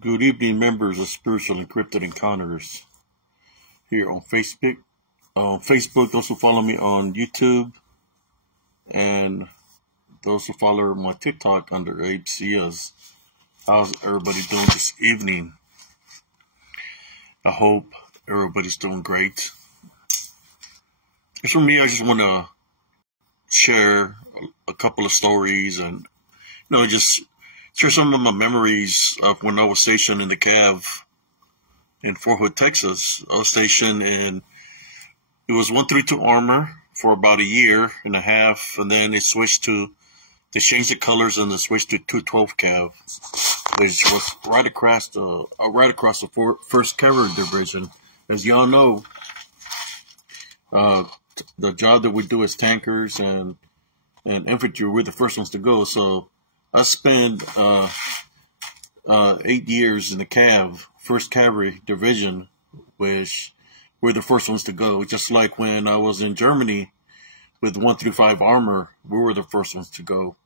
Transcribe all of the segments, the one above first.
Good evening, members of Spiritual Encrypted Encounters here on Facebook. On Facebook, those who follow me on YouTube, and those who follow my TikTok under Abe Cias. How's everybody doing this evening? I hope everybody's doing great. As for me, I just want to share a couple of stories and, just share some of my memories of when I was stationed in the Cav in Fort Hood, Texas. I was stationed in, it was 132 Armor for about a year and a half, and then they changed the colors and they switched to 212 Cav, which was right across the 1st Cavalry Division. As y'all know, the job that we do as tankers and infantry, we're the first ones to go. So I spent 8 years in the Cav, 1st Cavalry Division, which we're the first ones to go. Just like when I was in Germany with 135 Armor, we were the first ones to go.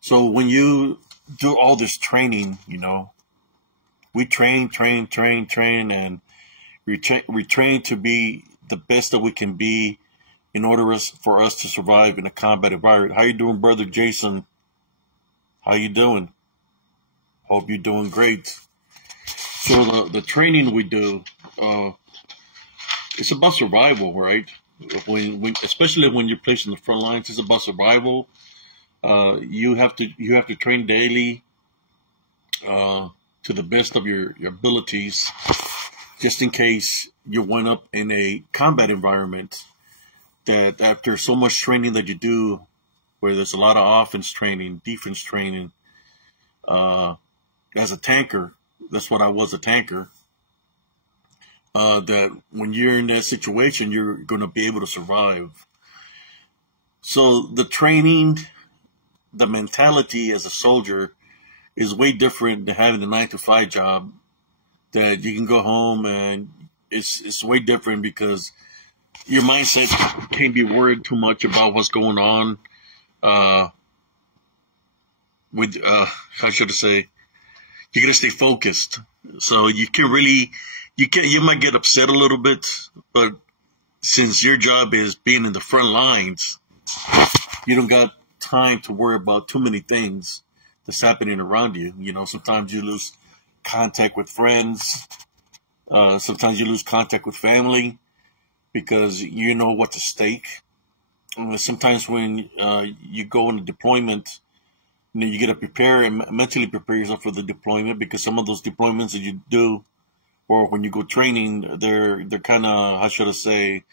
So when you do all this training, we train, and we train to be the best that we can be in order for us to survive in a combat environment. How you doing, Brother Jason? How you doing? Hope you're doing great. So the training we do, it's about survival, right? Especially when you're placed in the front lines, it's about survival. You have to train daily to the best of your abilities, just in case you wind up in a combat environment that after so much training that you do, where there's a lot of offense training, defense training, as a tanker, that's what I was, a tanker, that when you're in that situation, you're going to be able to survive. So the training, the mentality as a soldier is way different than having a 9-to-5 job that you can go home, and it's way different because your mindset can't be worried too much about what's going on. How should I say? You gotta stay focused. So you might get upset a little bit, but since your job is being in the front lines, you don't got time to worry about too many things that's happening around you. Sometimes you lose contact with friends. Sometimes you lose contact with family because you know what's at stake. Sometimes when you go on a deployment, you got to prepare and mentally prepare yourself for the deployment, because some of those deployments that you do, or when you go training, they're kind of, how should I say,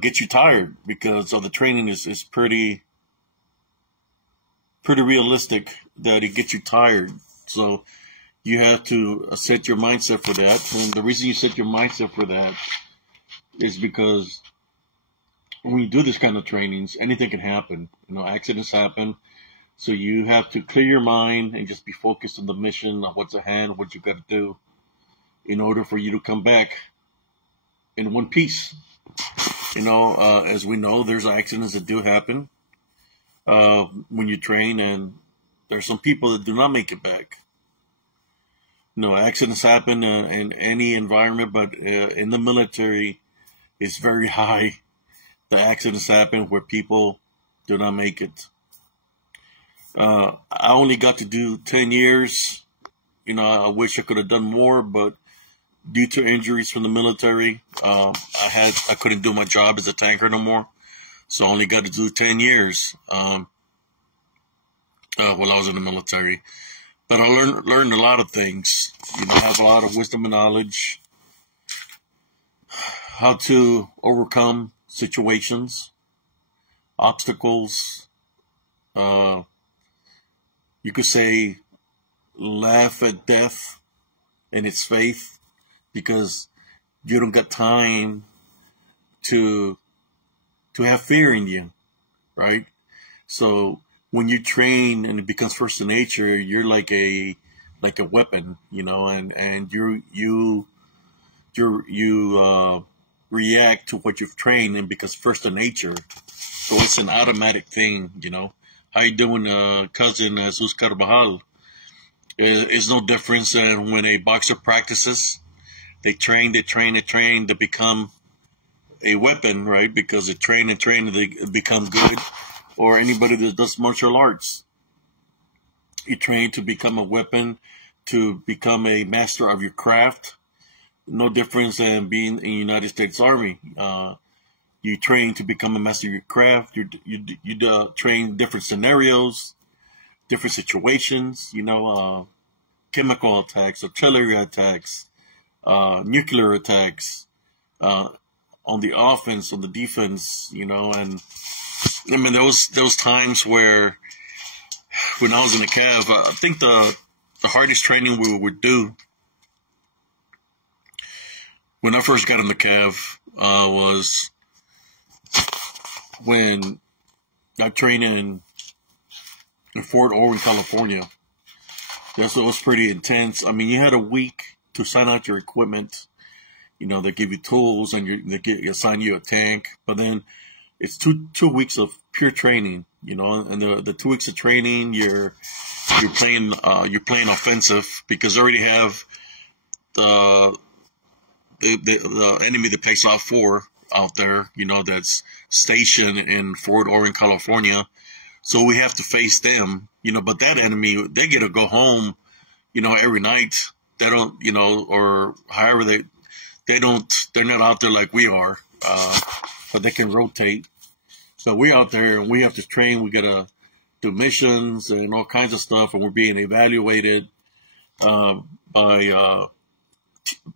get you tired because of the training is pretty realistic that it gets you tired. So you have to set your mindset for that. And the reason you set your mindset for that is because when you do this kind of trainings, anything can happen. Accidents happen. So you have to clear your mind and just be focused on the mission, on what's at hand, what you got to do in order for you to come back in one piece. As we know, there's accidents that do happen when you train, and there's some people that do not make it back. Accidents happen in any environment, but in the military, it's very high. The accidents happen where people do not make it. I only got to do 10 years. I wish I could have done more, but due to injuries from the military, I couldn't do my job as a tanker no more. So I only got to do 10 years while I was in the military. But I learned a lot of things. I have a lot of wisdom and knowledge, how to overcome situations, obstacles. You could say laugh at death and its faith, because you don't got time to have fear in you, right? So when you train and it becomes first nature, you're like a weapon, and you react to what you've trained, and because first nature, so it's an automatic thing. How you doing, cousin Jesus Carvajal? is no difference than when a boxer practices. They train to become a weapon, right? Because they train and train and they become good. Or anybody that does martial arts, you train to become a weapon, to become a master of your craft. No difference than being in the United States Army. You train to become a master of your craft. You train different scenarios, different situations. Chemical attacks, artillery attacks, nuclear attacks, on the offense, on the defense. And I mean there was times where when I was in the Cav, I think the hardest training we would do when I first got in the Cav was when I trained in Fort Ord, California. That was pretty intense. I mean, you had a week to sign out your equipment. They give you tools and they assign you a tank. But then it's two weeks of pure training. And the 2 weeks of training, you're playing offensive because they already have the enemy that plays off for out there, that's stationed in Fort Ord, California. So we have to face them, but that enemy, they get to go home, every night. They don't, or however they're not out there like we are, but they can rotate. So we're out there and we have to train. We got to do missions and all kinds of stuff. And we're being evaluated, by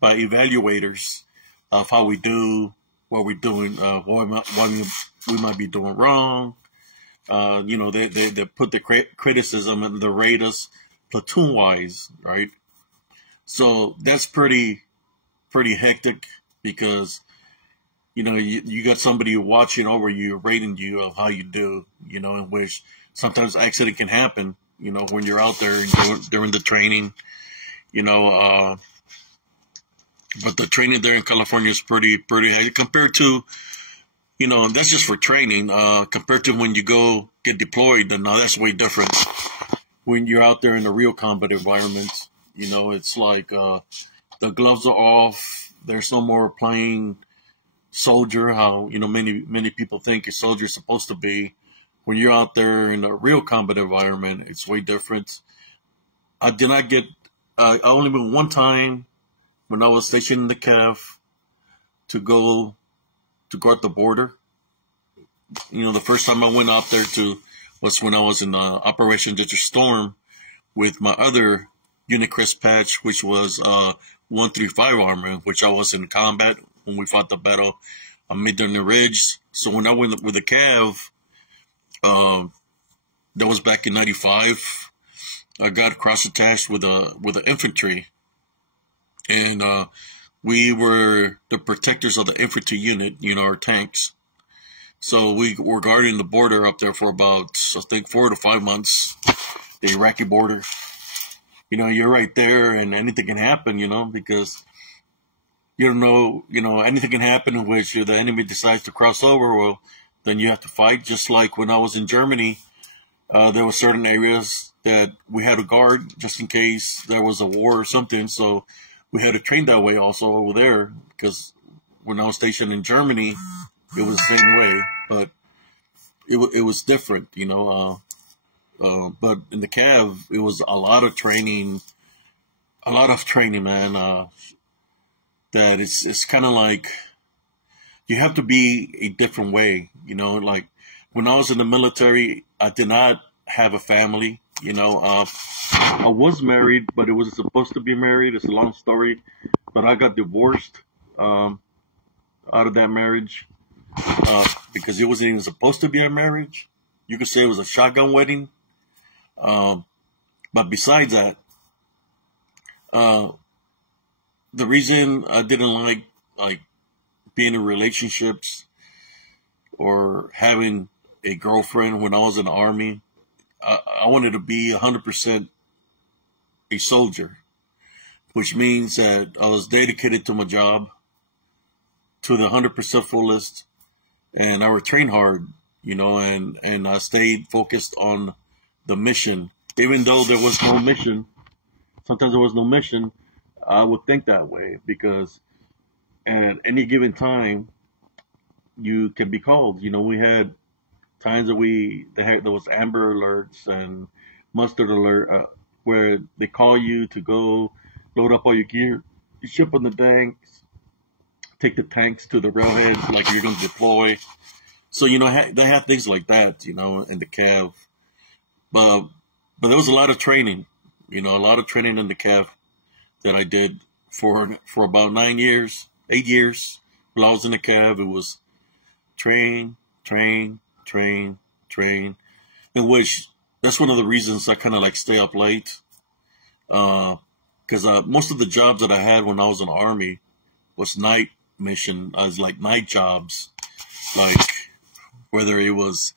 evaluators of how we do, what we're doing, what we might be doing wrong. They put the criticism and they rate us platoon wise, right? So that's pretty hectic because, you got somebody watching over you, rating you of how you do, in which sometimes accident can happen, when you're out there during the training, but the training there in California is pretty hectic compared to, that's just for training, compared to when you go get deployed. And now that's way different. When you're out there in a real combat environment, it's like, the gloves are off. There's no more playing soldier, how, many people think a soldier is supposed to be. When you're out there in a real combat environment, it's way different. I only went one time when I was stationed in the Cav to go to guard the border. The first time I went out there was when I was in Operation Desert Storm with my other unit crest patch, which was 135 Armor, which I was in combat when we fought the battle of Midland Ridge. So when I went with the Cav, that was back in '95. I got cross attached with the infantry, and we were the protectors of the infantry unit, our tanks. So we were guarding the border up there for about, I think, 4 to 5 months, the Iraqi border. You're right there and anything can happen, because you don't know, anything can happen in which the enemy decides to cross over. Well, then you have to fight. Just like when I was in Germany, there were certain areas that we had to guard just in case there was a war or something. So we had to train that way also over there, because when I was stationed in Germany, it was the same way, but it was different, but in the Cav, it was a lot of training, man, that it's kind of like you have to be a different way, like when I was in the military, I did not have a family, I was married, but it wasn't supposed to be married. It's a long story, but I got divorced, out of that marriage, because it wasn't even supposed to be a marriage. You could say it was a shotgun wedding. But besides that, the reason I didn't like being in relationships or having a girlfriend when I was in the Army, I wanted to be 100% a soldier, which means that I was dedicated to my job to the 100% fullest, and I would train hard, and I stayed focused on the mission, even though there was no mission sometimes there was no mission, I would think that way because at any given time you can be called. We had times that there was amber alerts and mustard alert where they call you to go load up all your gear, you ship on the tanks, take the tanks to the railhead like you're going to deploy. So they have things like that, in the Cav. But there was a lot of training, a lot of training in the Cav that I did for about 8 years. While I was in the Cav, it was train, in which that's one of the reasons I kind of like stay up late. Because most of the jobs that I had when I was in the Army was night mission. I was like night jobs, like whether it was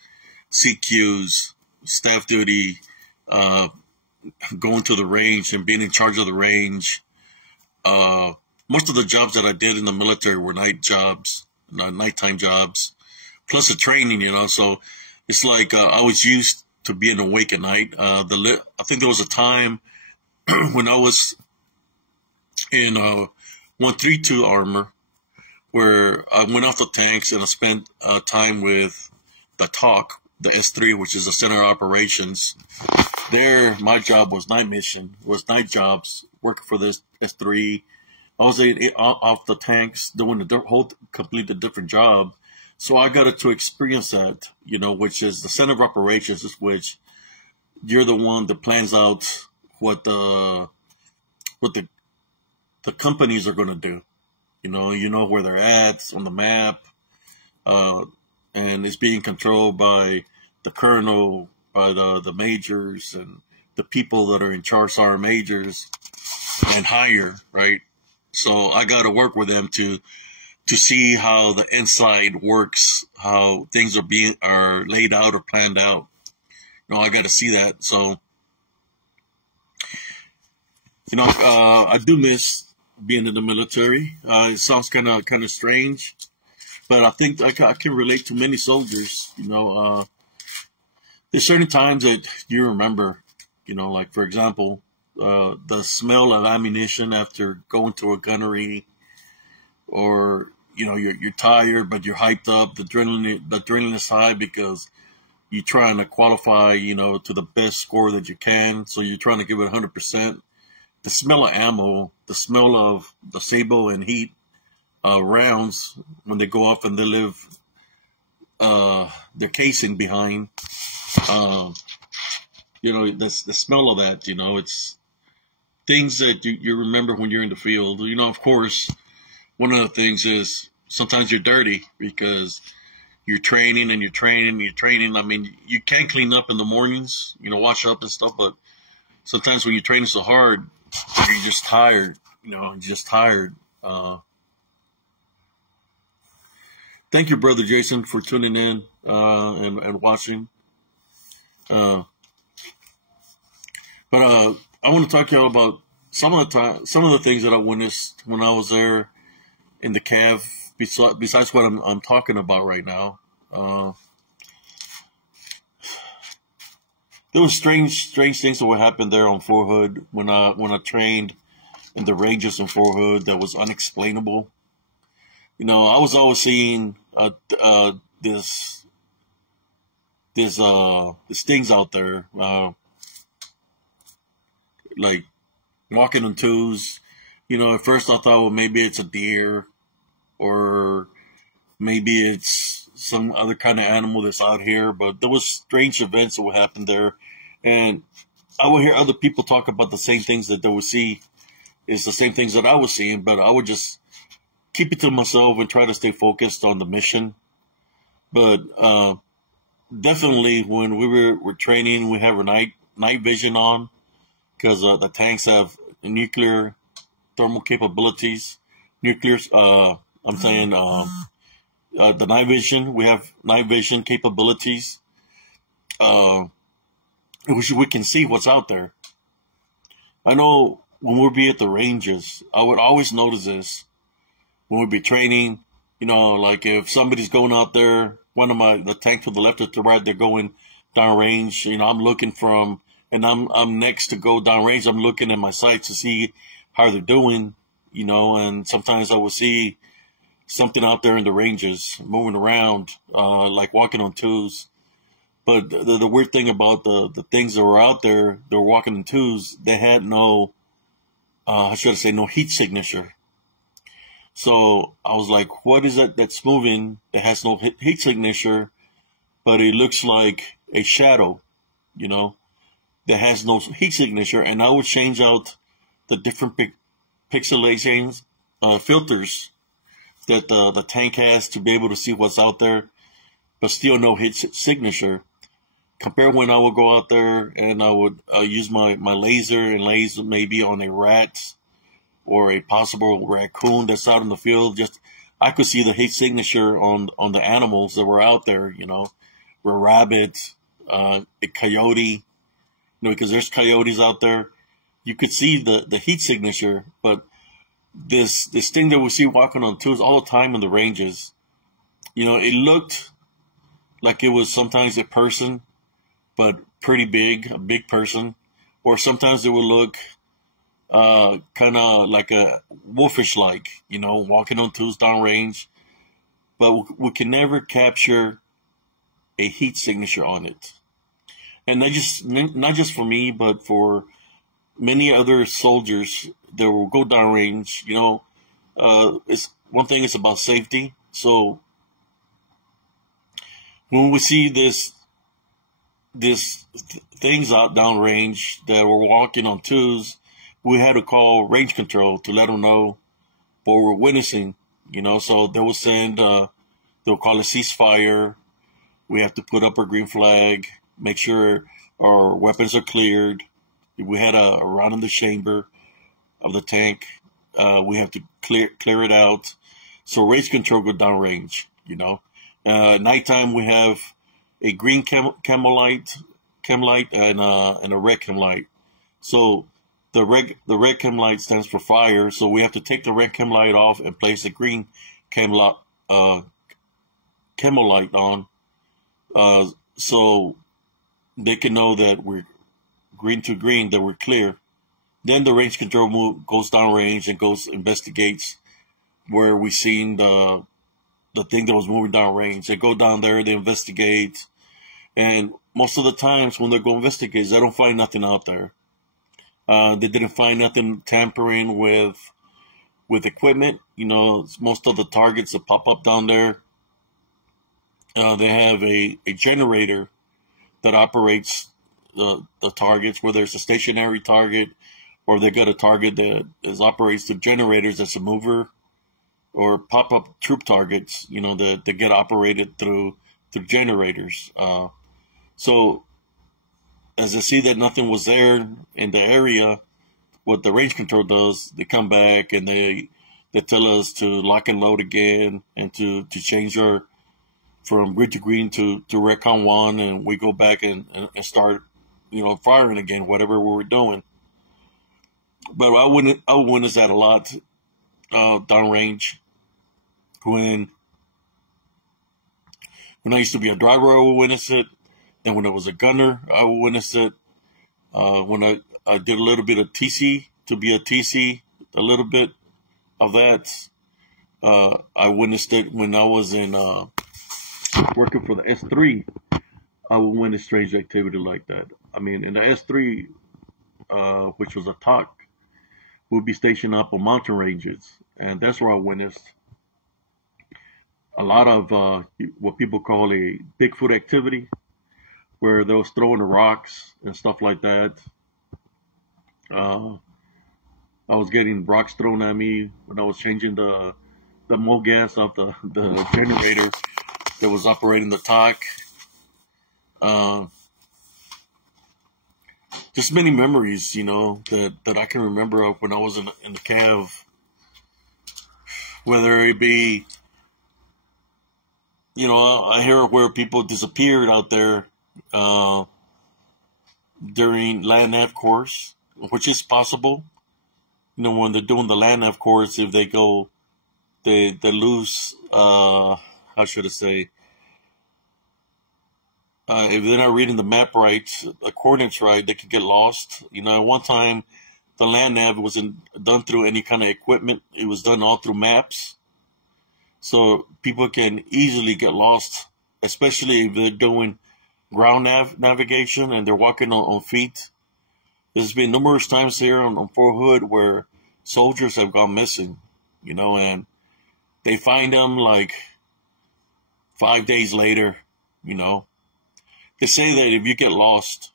CQs, staff duty, going to the range and being in charge of the range. Most of the jobs that I did in the military were night jobs, nighttime jobs, plus the training, so it's like I was used to being awake at night. I think there was a time when I was in 132 armor where I went off the tanks and I spent time with the TOC, the S3, which is the Center of Operations. There, my job was night jobs, working for this S3. I was off the tanks doing a completely different job. So I got to experience that, which is the Center of Operations, is which you're the one that plans out what the companies are going to do. You know where they're at on the map, and it's being controlled by the colonel, by the majors, and the people that are in charge, sergeant majors, and higher, right? So I got to work with them to see how the inside works, how things are laid out or planned out. I got to see that. So, I do miss being in the military. It sounds kind of strange, but I think I can relate to many soldiers. There's certain times that you remember, like for example, the smell of ammunition after going to a gunnery, or you're tired but you're hyped up. The adrenaline is high because you're trying to qualify, to the best score that you can. So you're trying to give it 100%. The smell of ammo, the smell of the sable and heat rounds when they go off and they leave their casing behind. The smell of that. It's things that you remember when you're in the field. Of course, one of the things is sometimes you're dirty because you're training. I mean, you can clean up in the mornings, wash up and stuff, but sometimes when you're training so hard, you're just tired, Thank you, Brother Jason, for tuning in and watching. But I want to talk to you about some of the things that I witnessed when I was there in the Cav, besides what I'm talking about right now. There were strange things that would happen there on Fort Hood when I trained in the ranges in Fort Hood that was unexplainable. I was always seeing this things out there, like walking on twos. At first I thought, well, maybe it's a deer, or maybe it's some other kind of animal that's out here. But there was strange events that would happen there, and I would hear other people talk about the same things that they would see. It's the same things that I was seeing, but I would just keep it to myself and try to stay focused on the mission. But definitely when we were training, we have our night vision on, because the tanks have nuclear thermal capabilities. The night vision, we have night vision capabilities, which we can see what's out there. I know when we'll be at the ranges, I would always notice this when we'd be training, like if somebody's going out there, the tank to the left or to the right, they're going down range, I'm looking from and I'm next to go downrange. I'm looking at my sights to see how they're doing, and sometimes I will see something out there in the ranges moving around, like walking on twos. But the weird thing about the things that were out there, they were walking in twos, they had no, how should I say, no heat signature. So I was like, what is it that's moving that has no heat signature, but it looks like a shadow, that has no heat signature? And I would change out the different pixelation filters that the tank has to be able to see what's out there, but still no heat signature. Compare when I would go out there and I would use my laser and laser maybe on a rat or a possible raccoon that's out in the field. Just I could see the heat signature on the animals that were out there, were rabbits, a coyote, because there's coyotes out there. You could see the heat signature, but this thing that we see walking on twos all the time in the ranges, it looked like it was sometimes a person, but pretty big, a big person, or sometimes it would look kind of like a wolfish-like, walking on twos downrange, but we can never capture a heat signature on it. And not just for me, but for many other soldiers that will go downrange. It's one thing. It's about safety. So when we see things out downrange that were walking on twos, we had to call range control to let them know what we're witnessing. So they will send, they'll call a ceasefire. We have to put up our green flag, make sure our weapons are cleared. If we had a round in the chamber of the tank, we have to clear it out. So range control go downrange. Nighttime we have a green chem light and a red chem light. So the red chem light stands for fire. So we have to take the red chem light off and place the green camo light on, so they can know that we're green to green, that we're clear. Then the range control goes downrange and investigates where we seen the thing that was moving downrange. They go down there, they investigate, and most of the times when they go investigate, they don't find nothing out there. They didn't find nothing tampering with equipment. Most of the targets that pop up down there, they have a generator that operates the targets, whether it's a stationary target or they got a target that operates through generators that's a mover, or pop-up troop targets, that get operated through generators. So as I see that nothing was there in the area, what the range control does, they come back and they tell us to lock and load again and to change our from green to green to Recon 1, and we go back and start, firing again, whatever we were doing. But I would witness that a lot downrange. When I used to be a driver, I would witness it. And when I was a gunner, I would witness it. When I did a little bit of TC, to be a TC, a little bit of that. I witnessed it when I was in working for the S3. I would witness strange activity like that. I mean, in the S3, which was a TOC, would be stationed up on mountain ranges, and that's where I witnessed a lot of what people call a Bigfoot activity, where they was throwing the rocks and stuff like that. I was getting rocks thrown at me when I was changing the mold gas of the generator that was operating the TOC. Just many memories, that I can remember of when I was in the Cav, whether it be, I hear where people disappeared out there during land nav course, which is possible. When they're doing the land nav course, if they go, they lose, how should I say, if they're not reading the map right, the coordinates right, they could get lost. At one time, the land nav wasn't done through any kind of equipment. It was done all through maps. So people can easily get lost, especially if they're doing ground navigation and they're walking on feet. There's been numerous times here on Fort Hood where soldiers have gone missing, and they find them like 5 days later. They say that if you get lost,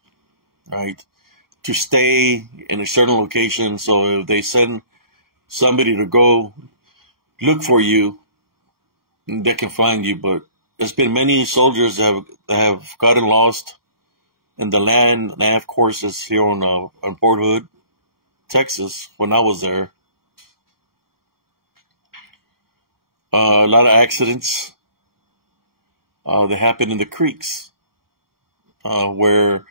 right, to stay in a certain location. So if they send somebody to go look for you, they can find you. But there's been many soldiers that have gotten lost in the land nav courses here on Fort Hood, Texas, when I was there. A lot of accidents that happen in the creeks, where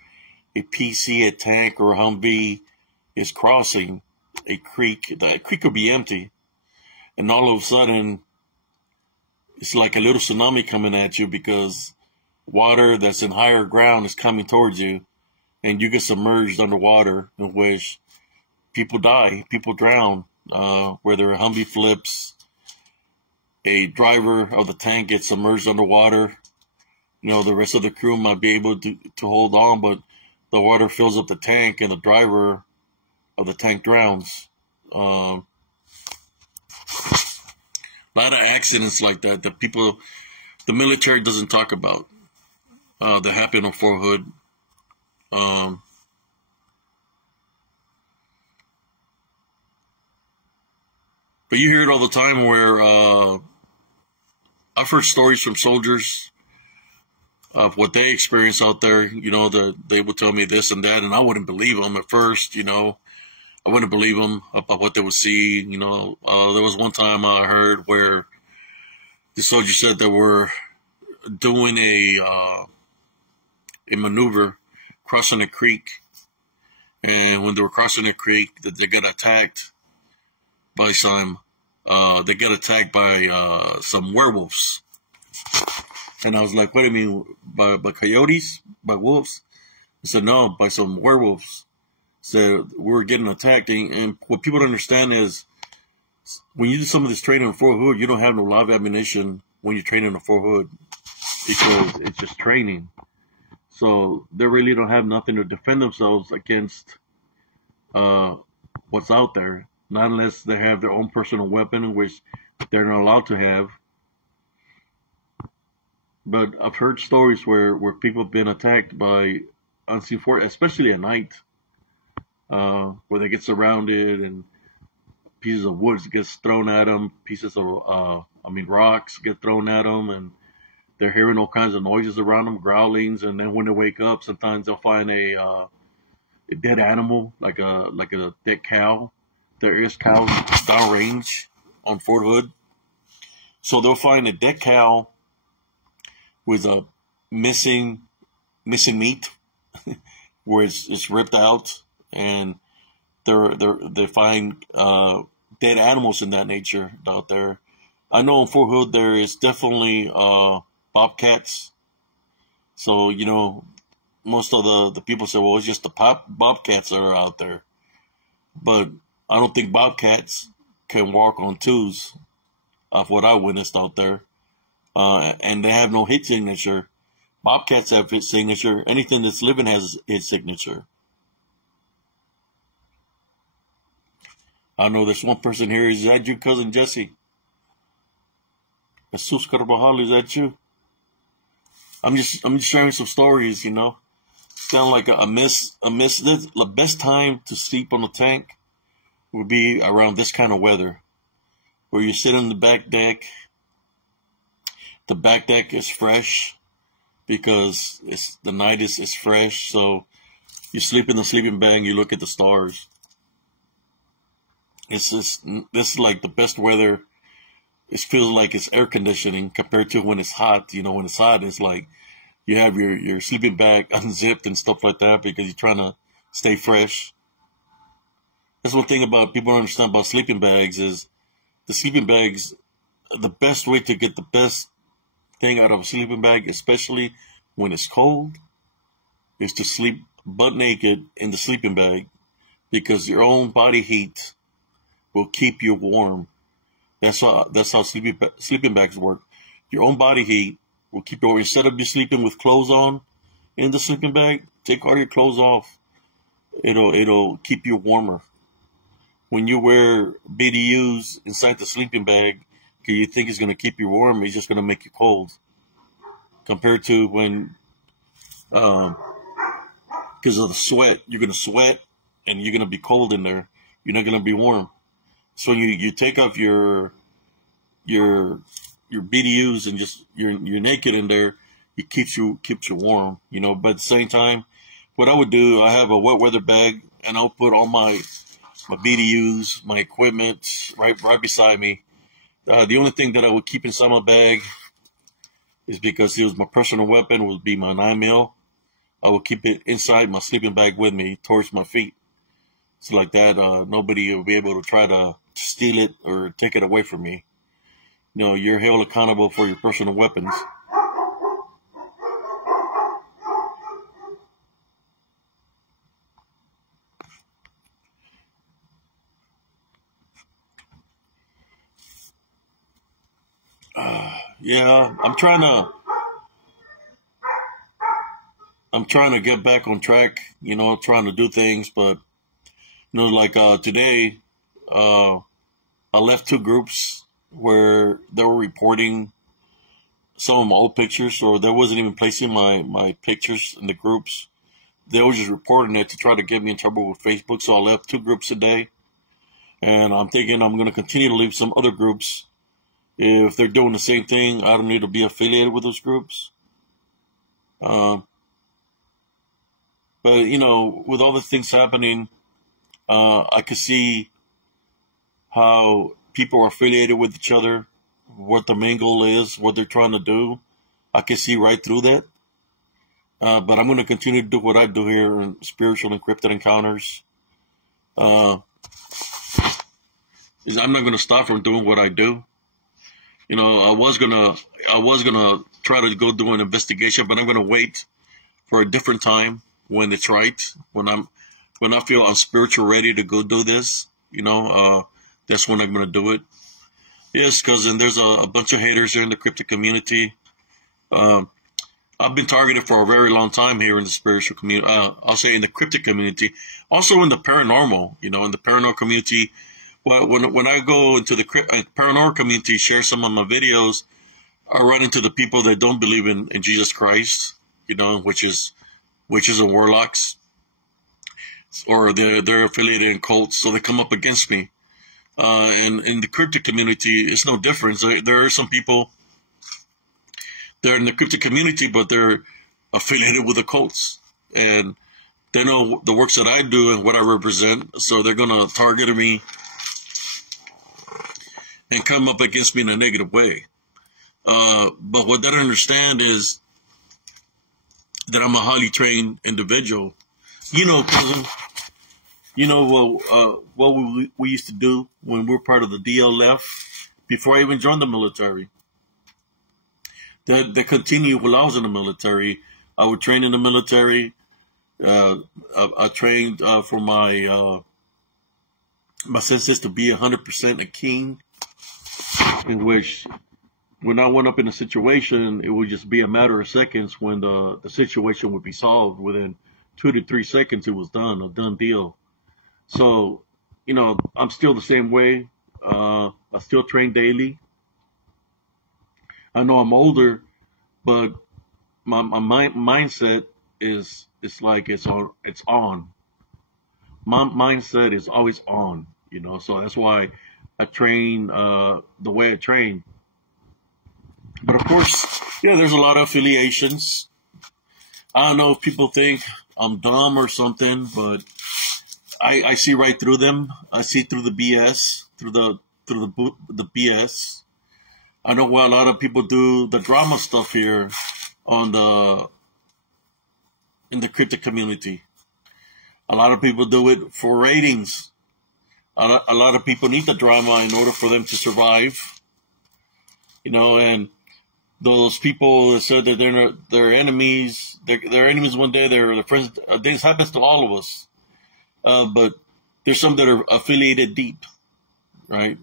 a PC, a tank, or a Humvee is crossing a creek. The creek could be empty, and all of a sudden, it's like a little tsunami coming at you because water that's in higher ground is coming towards you, and you get submerged underwater, in which people die, people drown, whether a Humvee flips, a driver of the tank gets submerged underwater. The rest of the crew might be able to hold on, but the water fills up the tank and the driver of the tank drowns. A lot of accidents like that the military doesn't talk about, that happen on Fort Hood. But you hear it all the time where I've heard stories from soldiers of what they experience out there. They would tell me this and that, and I wouldn't believe them at first. I wouldn't believe them about what they would see. There was one time I heard where the soldier said they were doing a maneuver crossing a creek, and when they were crossing a creek, they got attacked by some werewolves. And I was like, what do you mean, by coyotes? By wolves? He said, no, by some werewolves. So we're getting attacked. And what people don't understand is when you do some of this training in Fort Hood, you don't have no live ammunition when you're training in Fort Hood because it's just training. So they really don't have nothing to defend themselves against what's out there. Not unless they have their own personal weapon, which they're not allowed to have. But I've heard stories where people have been attacked by unseen force, especially at night, where they get surrounded and pieces of wood gets thrown at them, pieces of, rocks get thrown at them, and they're hearing all kinds of noises around them, growlings, and then when they wake up, sometimes they'll find a dead animal, like a dead cow. There is cows downrange on Fort Hood. So they'll find a dead cow with a missing meat where it's ripped out, and they find dead animals in that nature out there. I know in Fort Hood there is definitely bobcats. So, most of the people say, well, it's just the bobcats that are out there. But I don't think bobcats can walk on twos, of what I witnessed out there. And they have no hit signature. Bobcats have hit signature. Anything that's living has hit signature. I know there's one person here. Is that you, Cousin Jesse? Jesus Carvajal, is that you? I'm just sharing some stories, Sound like a miss. The best time to sleep on the tank would be around this kind of weather, where you sit on the back deck. The back deck is fresh because the night is fresh. So you sleep in the sleeping bag and you look at the stars. This is like the best weather. It feels like it's air conditioning compared to when it's hot. When it's hot, it's like you have your sleeping bag unzipped and stuff like that because you're trying to stay fresh. That's one thing about people don't understand about sleeping bags is the sleeping bags, the best way to get the best thing out of a sleeping bag, especially when it's cold is to sleep butt naked in the sleeping bag, because your own body heat will keep you warm. That's how sleeping bags work. Your own body heat will keep you warm. Instead of you sleeping with clothes on in the sleeping bag, take all your clothes off. It'll keep you warmer. When you wear BDUs inside the sleeping bag, because you think it's going to keep you warm, it's just going to make you cold. Compared to when, because of the sweat, you're going to sweat and you're going to be cold in there. You're not going to be warm. So you take off your BDUs and just you're naked in there. It keeps you warm, But at the same time, what I would do, I have a wet weather bag, and I'll put all my BDUs, my equipment right beside me. The only thing that I would keep inside my bag is, because it was my personal weapon, would be my 9mm. I would keep it inside my sleeping bag with me towards my feet. So like that, nobody will be able to try to steal it or take it away from me. You're held accountable for your personal weapons. Yeah, I'm trying to get back on track, trying to do things, but, like today, I left 2 groups where they were reporting some of my old pictures, or they wasn't even placing my pictures in the groups. They were just reporting it to try to get me in trouble with Facebook, so I left 2 groups today, and I'm thinking I'm going to continue to leave some other groups. If they're doing the same thing, I don't need to be affiliated with those groups. But, with all the things happening, I could see how people are affiliated with each other, what the main goal is, what they're trying to do. I can see right through that. But I'm going to continue to do what I do here in Spiritual Encrypted Encounters. I'm not going to stop from doing what I do. I was gonna try to go do an investigation, but I'm gonna wait for a different time when it's right, when I feel I'm spiritual ready to go do this. That's when I'm gonna do it. Yes, cousin. There's a bunch of haters here in the cryptic community. I've been targeted for a very long time here in the spiritual community. I'll say in the cryptic community, also in the paranormal. In the paranormal community. Well, when I go into the paranormal community, share some of my videos, I run into the people that don't believe in Jesus Christ, which is warlocks, or they're affiliated in cults, so they come up against me. And in the cryptic community, it's no difference. There are some people, they're in the cryptic community, but they're affiliated with the cults, and they know the works that I do and what I represent, so they're gonna target me and come up against me in a negative way. But what they don't understand is that I'm a highly trained individual. Cousin, what we used to do when we were part of the DLF, before I even joined the military. That continued while I was in the military. I would train in the military. I trained for my senses to be 100% a king, in which when I went up in a situation, it would just be a matter of seconds when the situation would be solved. Within 2 to 3 seconds, it was done, a done deal. So, I'm still the same way. I still train daily. I know I'm older, but my mindset is like it's on. My mindset is always on, so that's why I train the way I train. But of course, yeah, there's a lot of affiliations. I don't know if people think I'm dumb or something, but I see right through them. I see through the BS, through the BS. I know why a lot of people do the drama stuff here in the cryptic community. A lot of people do it for ratings. A lot of people need the drama in order for them to survive. And those people that said that they're enemies. They're enemies one day. They're friends. This happens to all of us. But there's some that are affiliated deep, right?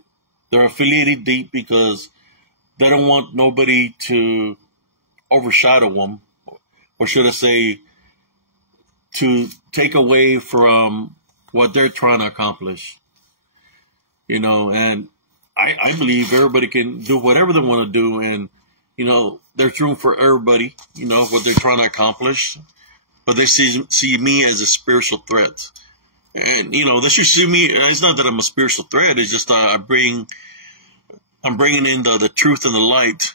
They're affiliated deep because they don't want nobody to overshadow them, or should I say, to take away from what they're trying to accomplish. And I believe everybody can do whatever they want to do, and there's room for everybody, what they're trying to accomplish. But they see me as a spiritual threat. And, they should see me, it's not that I'm a spiritual threat, it's just I'm bringing in the truth and the light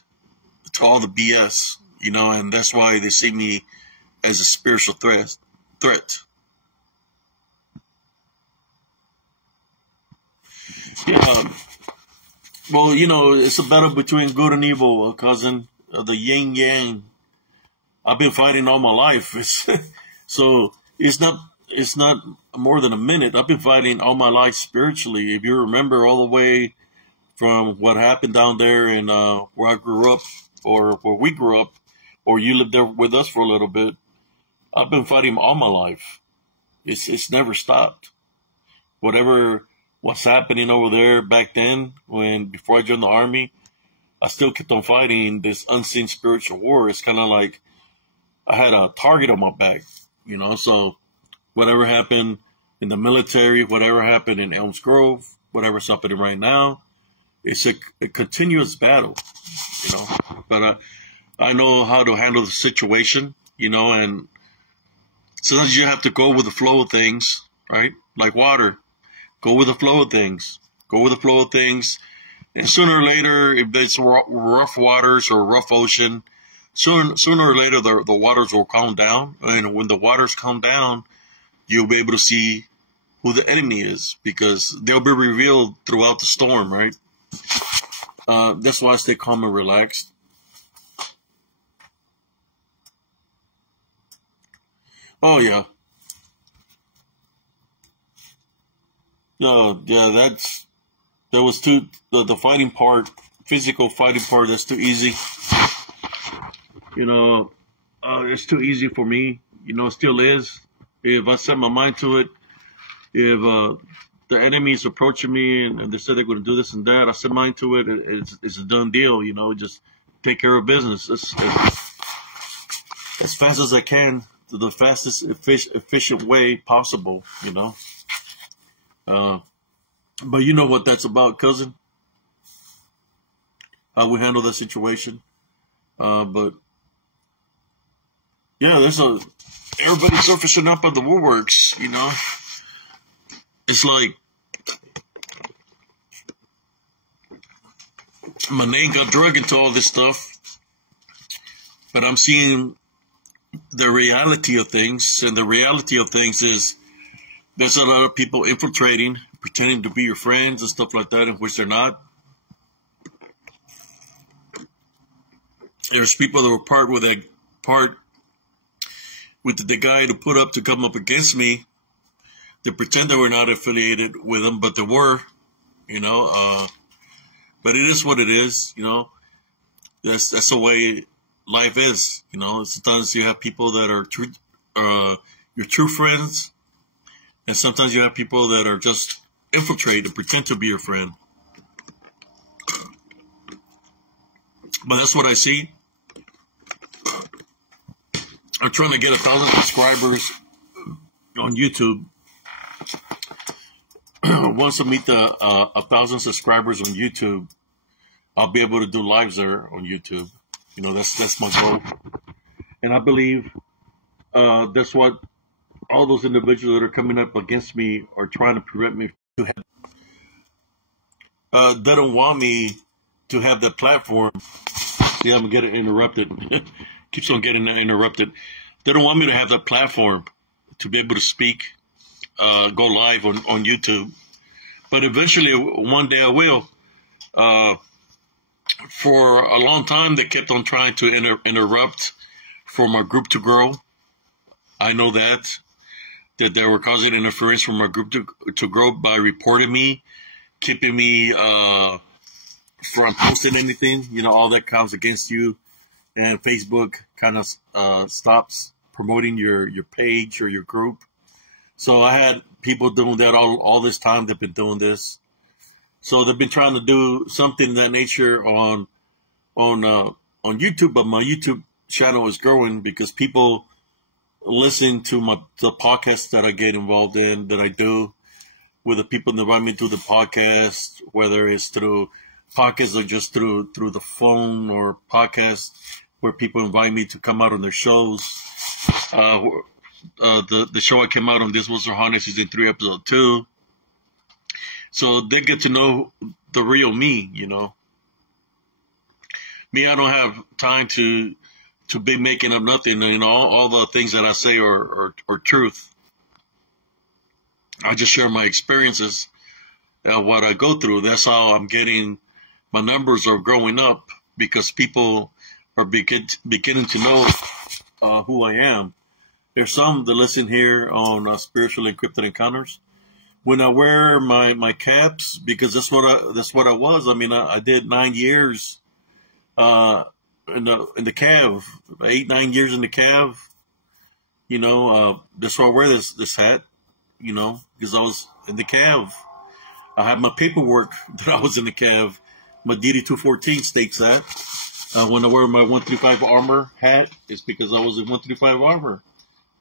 to all the BS, and that's why they see me as a spiritual threat. Yeah. Well, it's a battle between good and evil, cousin, the yin yang. I've been fighting all my life. So it's not more than a minute. I've been fighting all my life spiritually. If you remember all the way from what happened down there in where I grew up, or where we grew up, or you lived there with us for a little bit, I've been fighting all my life. It's never stopped. Whatever was happening over there back then, before I joined the army, I still kept on fighting this unseen spiritual war. It's kind of like I had a target on my back, so whatever happened in the military, whatever happened in Elms Grove, whatever's happening right now, it's a continuous battle, but I know how to handle the situation, and sometimes you have to go with the flow of things, right? Like water. Go with the flow of things. And sooner or later, if it's rough waters or rough ocean, sooner or later the waters will calm down. And when the waters calm down, you'll be able to see who the enemy is, because they'll be revealed throughout the storm, right? That's why I stay calm and relaxed. Oh, yeah. Yeah, that was the fighting part, physical fighting part, that's too easy. It's too easy for me. It still is. If I set my mind to it, if the enemy is approaching me and they said they're going to do this and that, I set mind to it, it's a done deal, just take care of business. As fast as I can, the fastest, efficient way possible, But you know what that's about, cousin? How we handle that situation. But yeah, everybody's surfacing up on the woodworks, It's like my name got dragged into all this stuff, but I'm seeing the reality of things, and the reality of things is there's a lot of people infiltrating, pretending to be your friends and stuff like that, in which they're not. There's people that were part with the guy to put up to come up against me. They pretend they were not affiliated with him, but they were, but it is what it is, That's the way life is, Sometimes you have people that are your true friends, and sometimes you have people that are just infiltrate and pretend to be your friend. But that's what I see. I'm trying to get 1,000 subscribers on YouTube. Once I meet the 1,000 subscribers on YouTube, I'll be able to do lives there on YouTube. That's my goal. And I believe that's what all those individuals that are coming up against me are trying to prevent me to have. They don't want me to have that platform. Yeah, I'm getting interrupted. Keeps on getting interrupted. They don't want me to have that platform to be able to speak, go live on YouTube. But eventually, one day I will. For a long time, they kept on trying to interrupt for my group to grow. I know that they were causing interference for my group to grow by reporting me, keeping me from posting anything. All that counts against you and Facebook kind of stops promoting your page or your group. So I had people doing that all this time. They've been doing this. So they've been trying to do something of that nature on YouTube, but my YouTube channel is growing because people listen to the podcasts that I get involved in, that I do with the people that invite me through the podcast, whether it's through podcasts or just through the phone, or podcasts where people invite me to come out on their shows. The show I came out on, this was Harness Season 3, Episode 2. So they get to know the real me, you know. Me, I don't have time to be making up nothing. You know, all the things that I say are truth. I just share my experiences and what I go through. That's how I'm getting, my numbers are growing up, because people are beginning to know who I am. There's some that listen here on Spiritual Encrypted Encounters. When I wear my caps, because that's what I was. I mean, I did 9 years in the Cav, 8-9 years in the Cav. You know, that's why I wear this hat. You know, because I was in the Cav. I have my paperwork that I was in the Cav. My DD-214 states that. When I wear my 135 armor hat, it's because I was in 135 armor.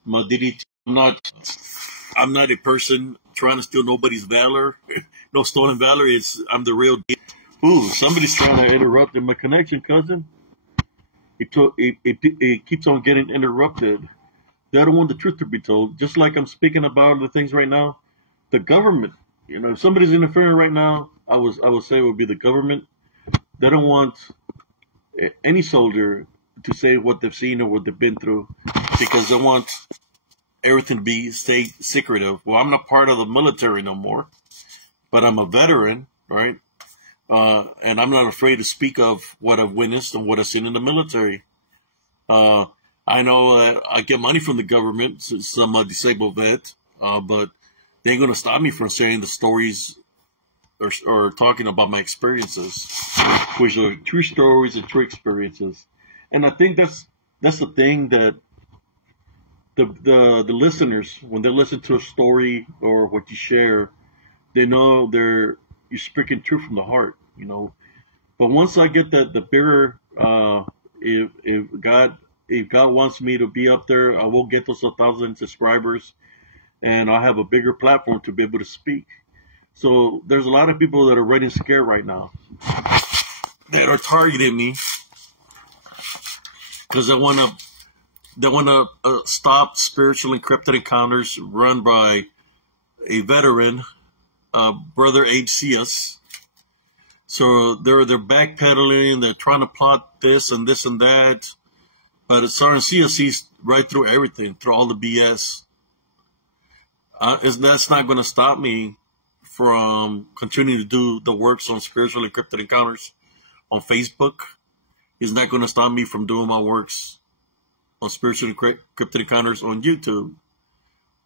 My DD, I'm not a person trying to steal nobody's valor. No stolen valor. I'm the real deal. Ooh, somebody's trying to interrupt in my connection, cousin. It keeps on getting interrupted. They don't want the truth to be told. Just like I'm speaking about the things right now, the government. You know, if somebody's interfering right now, I would say it would be the government. They don't want any soldier to say what they've seen or what they've been through, because they want everything to be stayed secretive. Well, I'm not part of the military no more, but I'm a veteran, right? And I'm not afraid to speak of what I've witnessed and what I've seen in the military. I know that I get money from the government since I'm a disabled vet, but they ain't going to stop me from sharing the stories or talking about my experiences, which are true stories and true experiences. And I think that's the thing that the listeners, when they listen to a story or what you share, they know you're speaking truth from the heart, you know. But once I get the bigger, if God wants me to be up there, I will get those 1,000 subscribers, and I have a bigger platform to be able to speak. So there's a lot of people that are already scared right now, that are targeting me because they want to stop Spiritual Encrypted Encounters run by a veteran, Brother H.C.S. So they're backpedaling. They're trying to plot this and this and that. But Sergeant C sees right through everything, through all the BS. That's not going to stop me from continuing to do the works on Spiritual Encrypted Encounters on Facebook. It's not going to stop me from doing my works on Spiritual Encrypted Encounters on YouTube,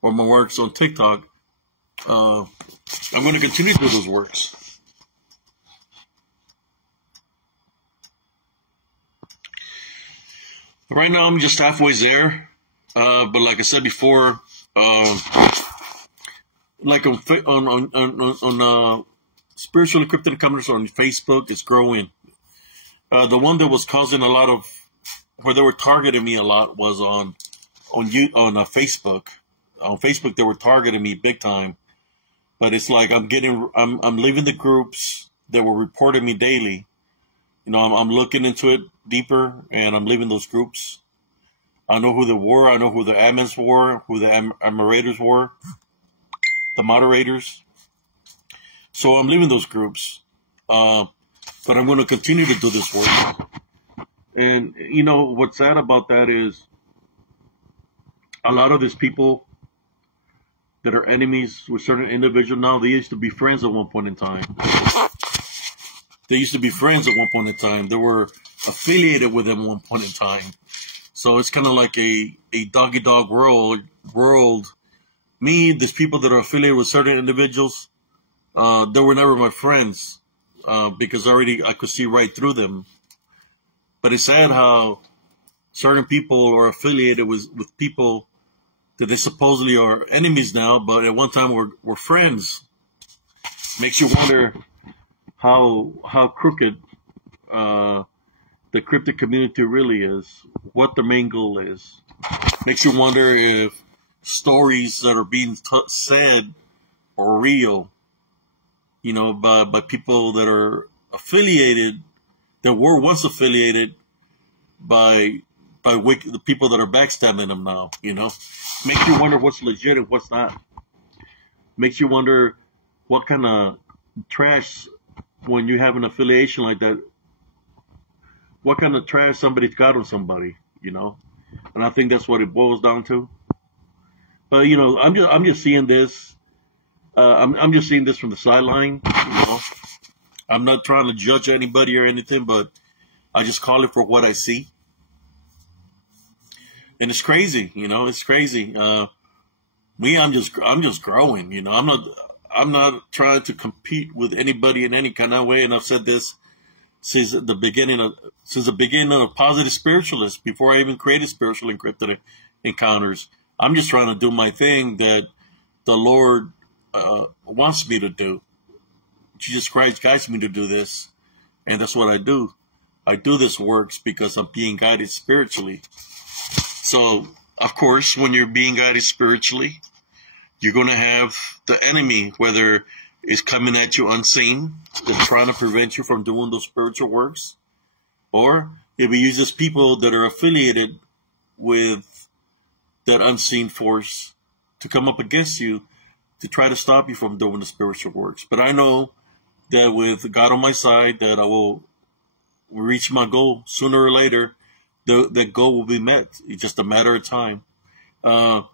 or my works on TikTok. I'm going to continue to do those works. Right now, I'm just halfway there. But like I said before, like on Spiritual Encrypted Encounters on Facebook, it's growing. The one that was causing a lot of, where they were targeting me a lot, was on Facebook. On Facebook, they were targeting me big time. But it's like I'm leaving the groups that were reporting me daily. You know, I'm looking into it deeper, and I'm leaving those groups. I know who they were. I know who the admins were, who the moderators were, the moderators. So I'm leaving those groups. But I'm going to continue to do this work. And, you know, what's sad about that is a lot of these people that are enemies with certain individuals now, they used to be friends at one point in time. They used to be friends at one point in time. They were affiliated with them at one point in time. So it's kind of like a dog-eat-dog world. Me, these people that are affiliated with certain individuals, they were never my friends, because I could see right through them. But it's sad how certain people are affiliated with people that they supposedly are enemies now, but at one time were friends. Makes you wonder how crooked the cryptic community really is, what the main goal is. Makes you wonder if stories that are being said are real, by people that are affiliated, that were once affiliated by the people that are backstabbing them now, Makes you wonder what's legit and what's not. Makes you wonder what kind of trash, when you have an affiliation like that, what kind of trash somebody's got on somebody, And I think that's what it boils down to. But, I'm just seeing this. I'm just seeing this from the sideline, I'm not trying to judge anybody or anything, but I just call it for what I see. And it's crazy, it's crazy. I'm just growing, I'm not trying to compete with anybody in any kind of way. And I've said this since the beginning of Positive Spiritualist, before I even created Spiritual Encrypted Encounters. I'm just trying to do my thing that the Lord wants me to do. Jesus Christ guides me to do this, and that's what I do. I do this works because I'm being guided spiritually. So, of course, when you're being guided spiritually, you're going to have the enemy, whether it's coming at you unseen, that's trying to prevent you from doing those spiritual works, or if he uses people that are affiliated with that unseen force to come up against you to try to stop you from doing the spiritual works. But I know that with God on my side, that I will reach my goal sooner or later. That goal will be met. It's just a matter of time. It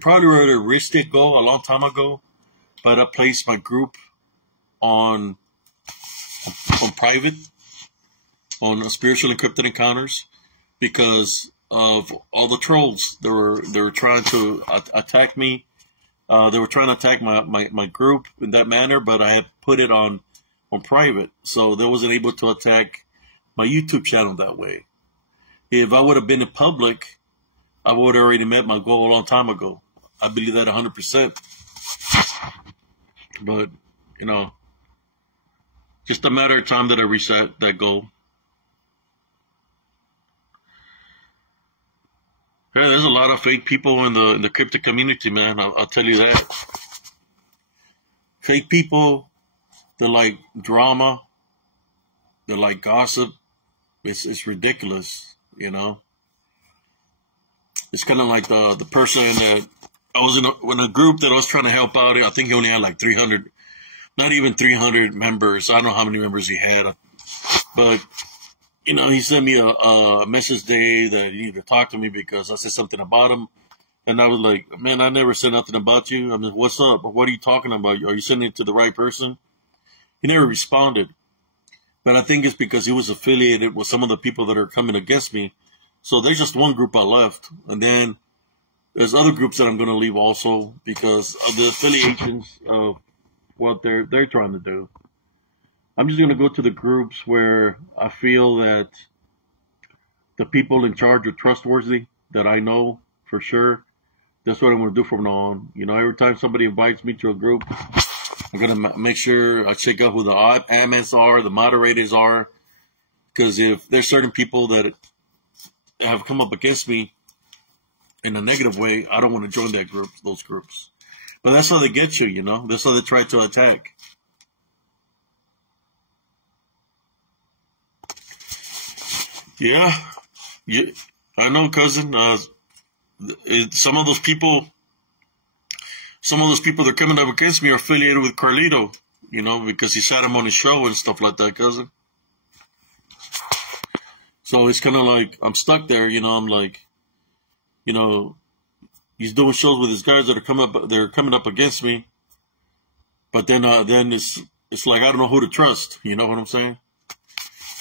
probably already reached that goal a long time ago, but I placed my group on private, on Spiritual Encrypted Encounters, because of all the trolls. They were trying to attack me. They were trying to attack my group in that manner, but I had put it on private, so they wasn't able to attack my YouTube channel that way. If I would have been in public, I would have already met my goal a long time ago. I believe that 100%. But, just a matter of time that I reach that goal. Yeah, there's a lot of fake people in the cryptic community, man. I'll tell you that. Fake people, they like drama, they like gossip. It's ridiculous, It's kind of like the person that I was in a group that I was trying to help out. I think he only had like 300, not even 300 members. I don't know how many members he had, but he sent me a message today that he needed to talk to me because I said something about him. And I was like, man, I never said nothing about you. I mean, what's up? What are you talking about? Are you sending it to the right person? He never responded. But I think it's because he was affiliated with some of the people that are coming against me. So there's just one group I left. And then there's other groups that I'm going to leave also because of the affiliations of what they're trying to do. I'm just going to go to the groups where I feel that the people in charge are trustworthy, that I know for sure. That's what I'm going to do from now on. Every time somebody invites me to a group, I'm going to make sure I check out who the admins are, the moderators are, because if there's certain people that have come up against me in a negative way, I don't want to join those groups. But that's how they get you, That's how they try to attack. Yeah, I know, cousin. Some of those people that are coming up against me are affiliated with Carlito, because he sat him on his show and stuff like that, cousin. So it's kind of like I'm stuck there, I'm like, he's doing shows with his guys that are coming up against me, but then it's like I don't know who to trust. You know what I'm saying?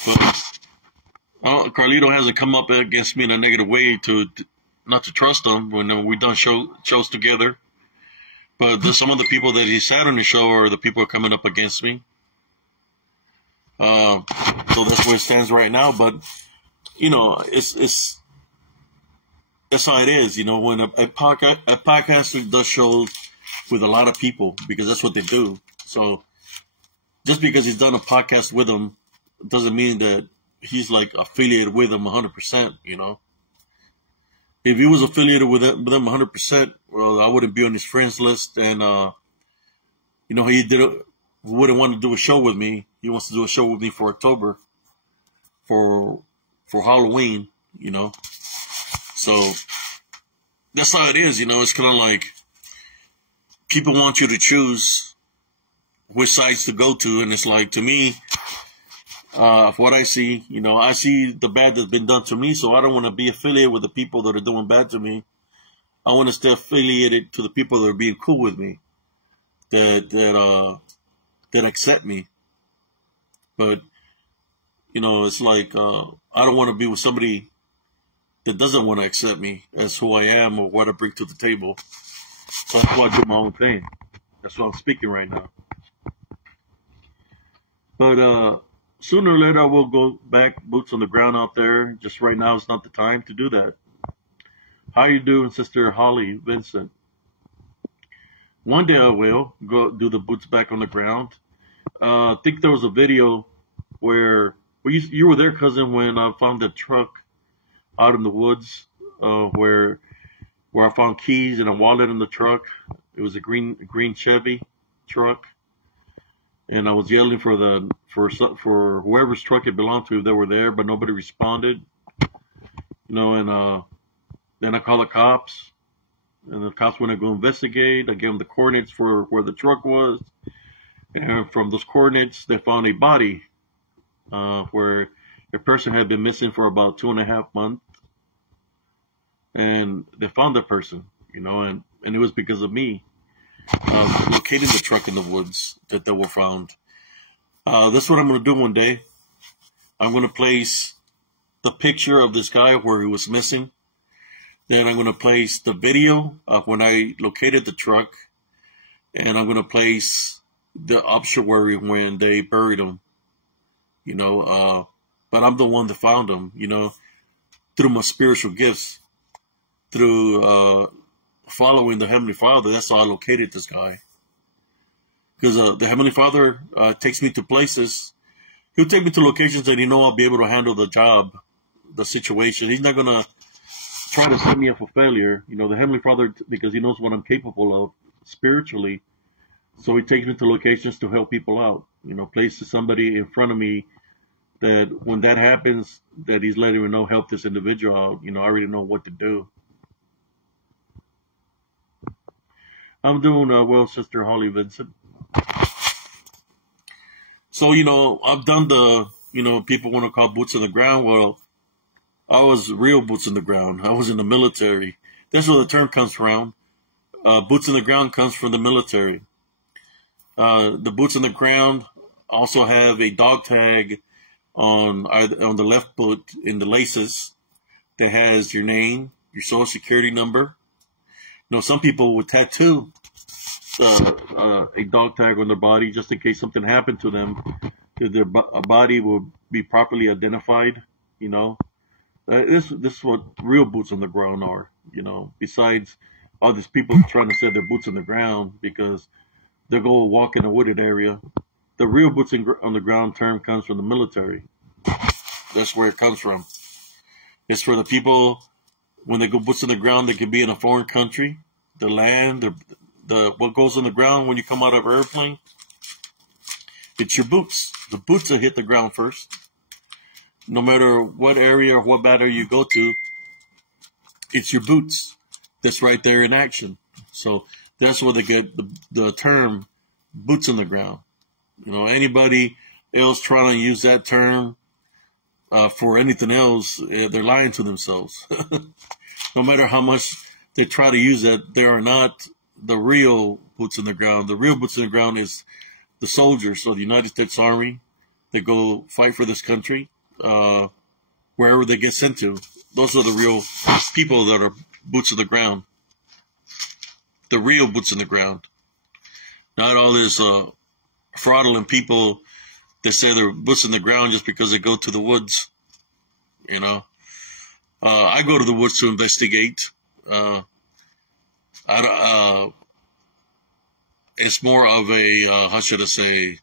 But Carlito hasn't come up against me in a negative way to not to trust him when we done shows together. But some of the people that he sat on the show are the people who are coming up against me. So that's where it stands right now. But it's that's how it is. When a podcaster does shows with a lot of people, because that's what they do. So just because he's done a podcast with them doesn't mean that he's like affiliated with them 100%. If he was affiliated with them 100%, well, I wouldn't be on his friends list. And he wouldn't want to do a show with me. He wants to do a show with me for October, for Halloween. So that's how it is. It's kind of like people want you to choose which sides to go to, and it's like, to me, what I see, I see the bad that's been done to me, so I don't want to be affiliated with the people that are doing bad to me. I want to stay affiliated to the people that are being cool with me, that accept me. But it's like I don't want to be with somebody that doesn't want to accept me as who I am or what I bring to the table. So that's why I do my own thing. That's why I'm speaking right now. But sooner or later I will go back, boots on the ground out there. Just right now it's not the time to do that. How you doing, Sister Holly Vincent? One day I will go do the boots back on the ground. I think there was a video where you were there, cousin, when I found the truck out in the woods, where I found keys and a wallet in the truck. It was a green Chevy truck, and I was yelling for whoever's truck it belonged to if they were there, but nobody responded. And then I called the cops, and the cops went to go investigate. I gave them the coordinates for where the truck was, and from those coordinates they found a body where a person had been missing for about 2.5 months. And they found the person, and it was because of me locating the truck in the woods that they were found. This is what I'm going to do one day. I'm going to place the picture of this guy where he was missing. Then I'm going to place the video of when I located the truck. And I'm going to place the obituary when they buried him. But I'm the one that found him, through my spiritual gifts. Through following the Heavenly Father. That's how I located this guy. Because the Heavenly Father takes me to places. He'll take me to locations that I'll be able to handle the job, the situation. He's not going to try to set me up for failure. The Heavenly Father, because He knows what I'm capable of spiritually. So He takes me to locations to help people out. Places somebody in front of me that when that happens, that He's letting me know, help this individual out. I already know what to do. I'm doing well, Sister Holly Vincent. So, I've done the, people want to call boots on the ground. Well, I was real boots on the ground. I was in the military. That's where the term comes from. Boots on the ground comes from the military. The boots on the ground also have a dog tag on the left boot in the laces that has your name, your social security number. Some people would tattoo a dog tag on their body just in case something happened to them. Their body will be properly identified. This is what real boots on the ground are. Besides all these people trying to set their boots on the ground because they'll go walk in a wooded area. The real boots on the ground term comes from the military. That's where it comes from. It's for the people. When they go boots on the ground, they could be in a foreign country. The land, what goes on the ground when you come out of an airplane, it's your boots. The boots will hit the ground first. No matter what area or what battle you go to, it's your boots that's right there in action. So that's where they get the term boots on the ground. Anybody else trying to use that term for anything else, they're lying to themselves. No matter how much they try to use that, they are not the real boots on the ground. The real boots on the ground is the soldiers of the United States Army that go fight for this country, wherever they get sent to. Those are the real people that are boots on the ground. The real boots on the ground. Not all this fraudulent people that say they're boots on the ground just because they go to the woods. I go to the woods to investigate. It's more of a, how should I say,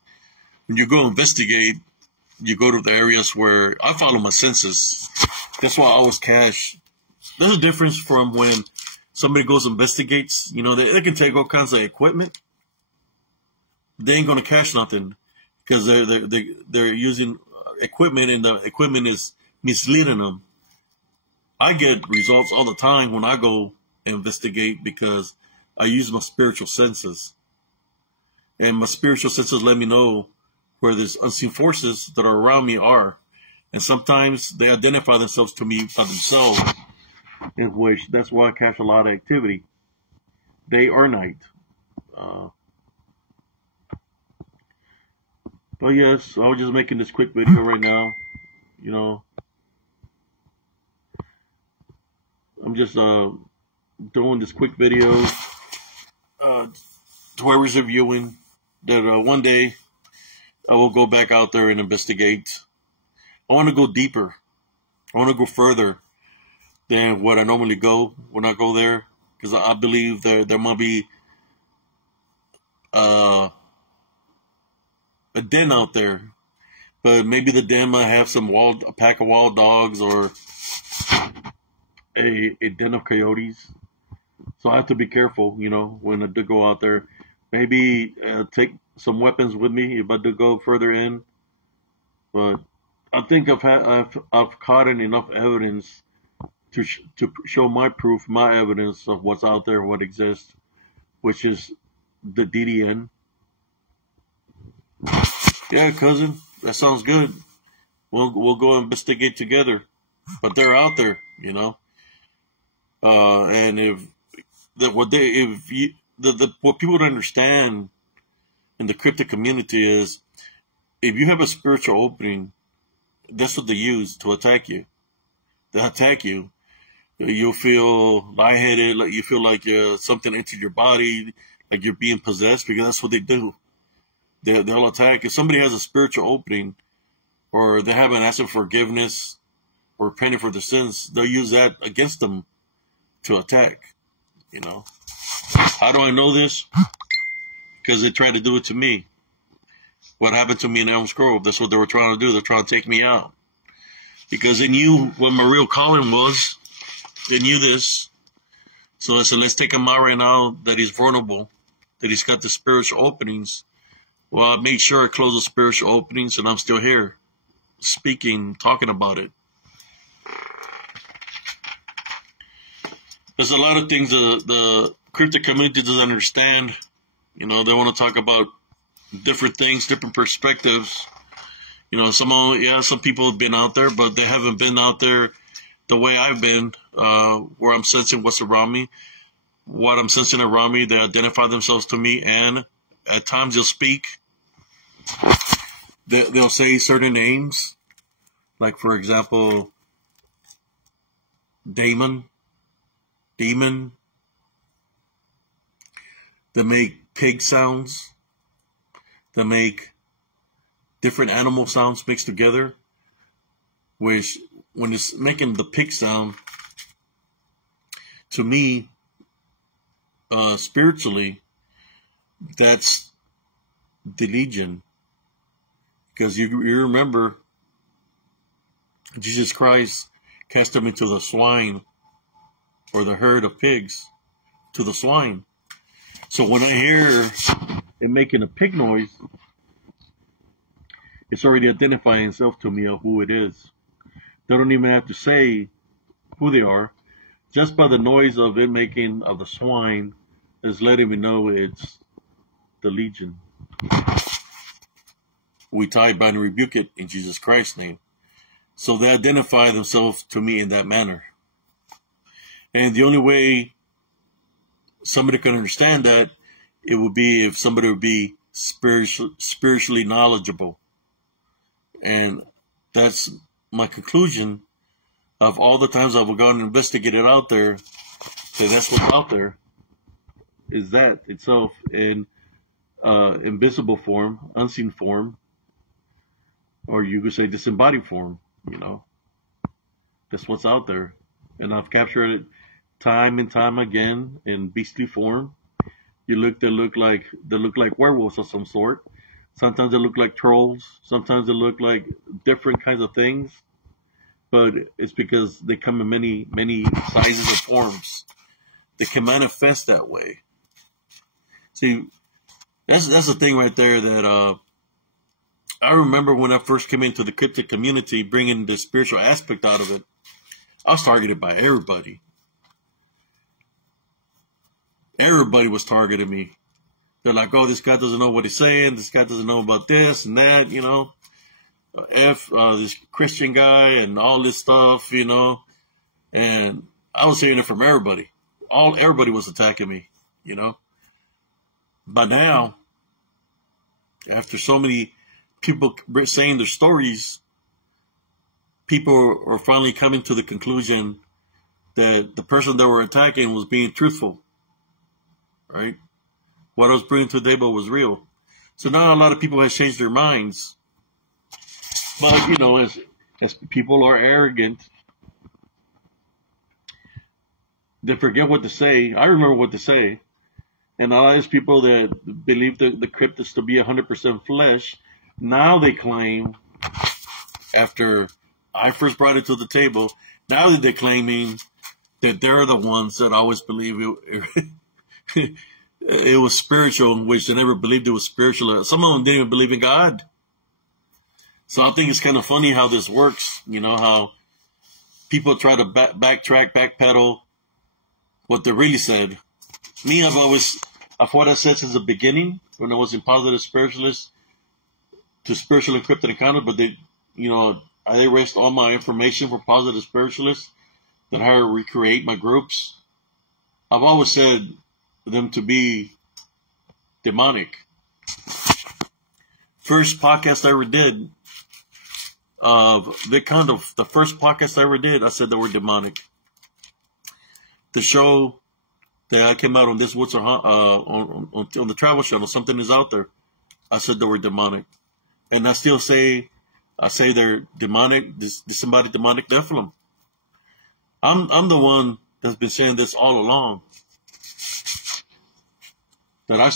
when you go investigate, you go to the areas where I follow my senses. That's why I always cache. There's a difference from when somebody goes and investigates. You know, they can take all kinds of equipment. They ain't going to cache nothing because they're using equipment, and the equipment is misleading them. I get results all the time when I go investigate because I use my spiritual senses. And my spiritual senses let me know where these unseen forces that are around me are. And sometimes they identify themselves to me by themselves, in which that's why I catch a lot of activity, day or night. But yes, I was just making this quick video right now. You know, I'm just doing this quick video to whoever's reviewing that one day I will go back out there and investigate. I want to go deeper. I want to go further than what I normally go when I go there, because I believe there might be a den out there, but maybe the den might have a pack of wild dogs or a den of coyotes. So I have to be careful, you know, when I do go out there. Maybe take some weapons with me if I do go further in. But I think I've caught enough evidence to show my proof, my evidence of what's out there, what exists, which is the DDN. Yeah, cousin, that sounds good. We'll go investigate together. But they're out there, you know. And what people don't understand in the cryptic community is, if you have a spiritual opening, that's what they use to attack you. They attack you. You'll feel lightheaded, like you feel like something entered your body, like you're being possessed, because that's what they do. They'll attack. If somebody has a spiritual opening, or they haven't asked for forgiveness or repenting for their sins, they'll use that against them to attack. You know, how do I know this? Because they tried to do it to me. What happened to me in Elms Grove? That's what they were trying to do. They're trying to take me out, because they knew what my real calling was. They knew this. So I said, let's take him out right now that he's vulnerable, that he's got the spiritual openings. Well, I made sure I closed the spiritual openings, and I'm still here speaking, talking about it. There's a lot of things the cryptic community doesn't understand. You know, they want to talk about different things, different perspectives. You know, some people have been out there, but they haven't been out there the way I've been, where I'm sensing what's around me. What I'm sensing around me, they identify themselves to me, and at times they'll speak. They'll say certain names, like, for example, demon. They make pig sounds. They make different animal sounds mixed together, which, when it's making the pig sound, to me, spiritually, that's the Legion. Because you remember, Jesus Christ cast them into the swine, or the herd of pigs, to the swine. So when I hear it making a pig noise, it's already identifying itself to me of who it is. They don't even have to say who they are. Just by the noise of it making of the swine is letting me know it's the Legion. We tie, bind, and rebuke it in Jesus Christ's name. So they identify themselves to me in that manner. And the only way somebody can understand that, it would be if somebody would be spiritually knowledgeable. And that's my conclusion of all the times I've gone and investigated out there. So that's what's out there, is that itself in invisible form, unseen form, or you could say disembodied form. You know, that's what's out there. and I've captured it time and time again in beastly form. They look like werewolves of some sort. Sometimes they look like trolls. Sometimes they look like different kinds of things. But it's because they come in many sizes and forms. They can manifest that way. See, that's the thing right there that I remember when I first came into the cryptid community, bringing the spiritual aspect out of it. I was targeted by everybody. Everybody was targeting me. They're like, oh, this guy doesn't know what he's saying. This guy doesn't know about this and that, you know. This Christian guy and all this stuff, you know. And I was hearing it from everybody. Everybody was attacking me, you know. But now, after so many people saying their stories, people are finally coming to the conclusion that the person that were attacking was being truthful, right? What I was bringing to the table was real. So now a lot of people have changed their minds. But, you know, as people are arrogant, they forget what to say. I remember what to say. And a lot of these people that believe the cryptids to be 100% flesh, now they claim, after I first brought it to the table, now that they're claiming that they're the ones that always believe it was spiritual, in which they never believed it was spiritual. Some of them didn't even believe in God. So I think it's kind of funny how this works, you know, how people try to backpedal what they really said. Me, I've what I said since the beginning, when I was in Positive Spiritualist to Spiritual Encrypted Encounter, but they, you know, I erased all my information for Positive Spiritualists, then how to recreate my groups. I've always said them to be demonic. First podcast I ever did, the first podcast I ever did, I said they were demonic. The show that I came out on This Woods on the Travel Channel, Something Is Out There, I said they were demonic. And I still say, they're demonic, this somebody demonic Nephilim. I'm the one that's been saying this all along. That I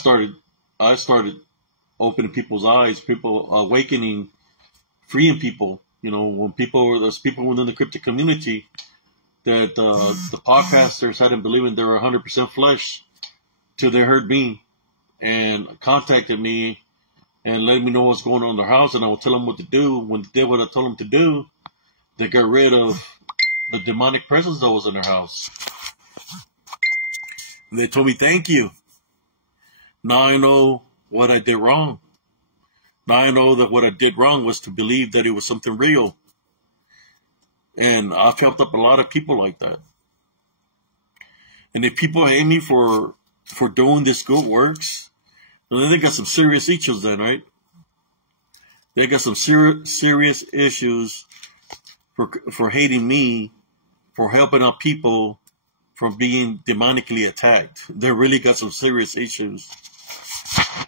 started opening people's eyes, people awakening, freeing people. You know, there's people within the cryptic community that the podcasters hadn't believed they were 100% flesh till they heard me and contacted me and let me know what's going on in their house, and I would tell them what to do. When they did what I told them to do, they got rid of the demonic presence that was in their house. And they told me, thank you. Now I know what I did wrong. Now I know that what I did wrong was to believe that it was something real. And I've helped up a lot of people like that. And if people hate me for doing this good works, then they got some serious issues then, right? They got some serious issues for hating me, for helping out people from being demonically attacked. They really got some serious issues.